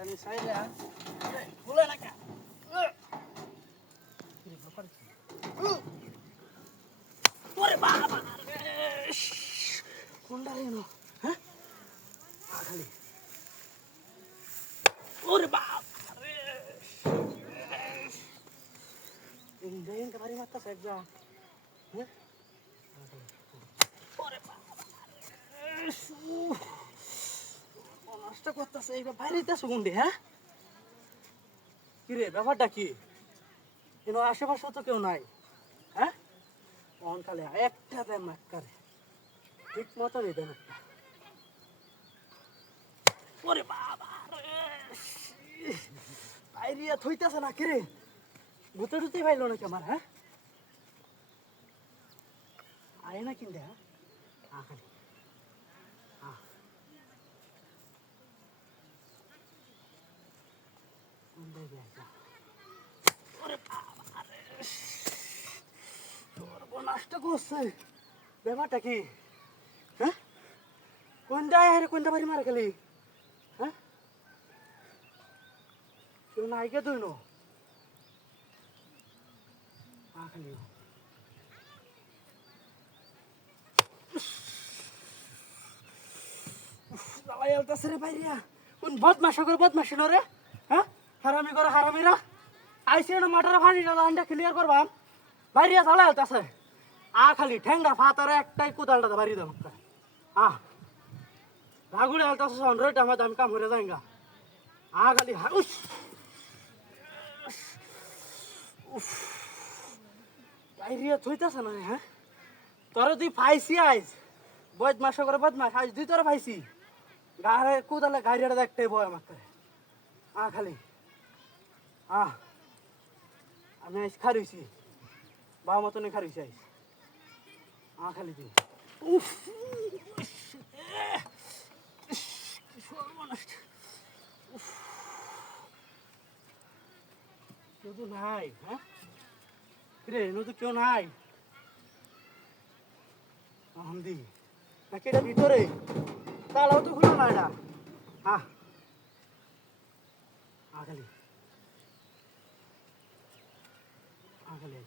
জানি সাইরা ভুলে না কা ওরে বাবা কোনটা রে নো হ্যাঁ খালি ওরে বাবা রে ইন্ডিয়ান কাবারি মারতা সেজা হ্যাঁ ওরে বাবা নষ্ট করতেছে এইবার বাইরেতে সুগন্ধি হ্যাঁ কিরে ব্যাপারটা কি কিন্তু আশেপাশে তো কেউ নাই হ্যাঁ অনকালে একটা দেন নাক্কারে ঠিক মতো দিতেন একটা ওরে বাবা বাইরিয়া থইতেছে না কিরে ভূতে টুতে পাইল নাকি আমার হ্যাঁ আয় না কিনতে হ্যাঁ খালি নষ্ট করছে ব্যাপারটা কি হ্যাঁ কোনটা কোনটা বাড়ি মারা গেলি হ্যাঁ কেউ নাইকে তুই নো খালি জ্বালাই আলতাছে রে বাইরিয়া কোন বদমাশা করে বদমাশি নো রে হ্যাঁ হারামি করে হারামিরা আইসি না মাটারে ফানি লাইনটা ক্লিয়ার করবাম বাইরিয়া জ্বালাই আলতাছে খালি ঠেঙ্গা ফাতারে একটাই কোদালটা বাড়ি দাম রাগুড়ে আলতাছে সন্ড্রয়টা আমার আমি কাম করে যাইঙ্গা খালি বাইরিয়া থইতাছে না হ্যাঁ তোরা তুই ফাইসি আইস বদমাস করে বদমাস আইস দুই তোরা ফাইসি গাড়ে কোদালে গাড়িটা একটাই বয় আমার খালি আমি আইস খারইছি বাবা মতনে খারইছি আইস খালি তুই কেউ তো নাই হ্যাঁ রে তো কেউ নাই আমদি নাকি এটা ভিতরে তালাও তো খুলো না এটা খালি খালি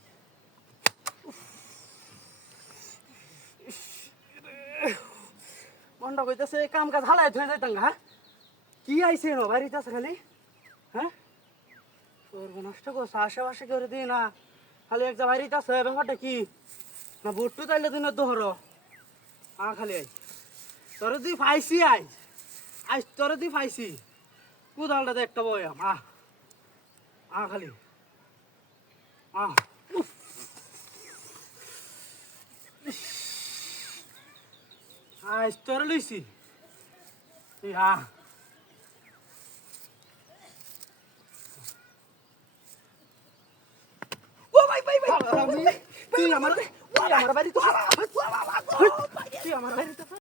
মনটা কইতেছে কাম কাজ হালাই ধরে যাইতাম হ্যাঁ কি আইছে নো বাড়িতে আছে খালি হ্যাঁ নষ্ট করছে আশেপাশে করে দিই না খালি একটা বাড়িতে আছে ব্যাপারটা কি না ভোট্টু তাইলে দিন দোহর খালি আইস তোর তুই ফাইসি আইস আইস তোর তুই ফাইসি কোদালটাতে একটা বয়াম খালি আইস তোর লইছি তুই তুই আমার বাড়ি তো তুই আমার বাড়ি তো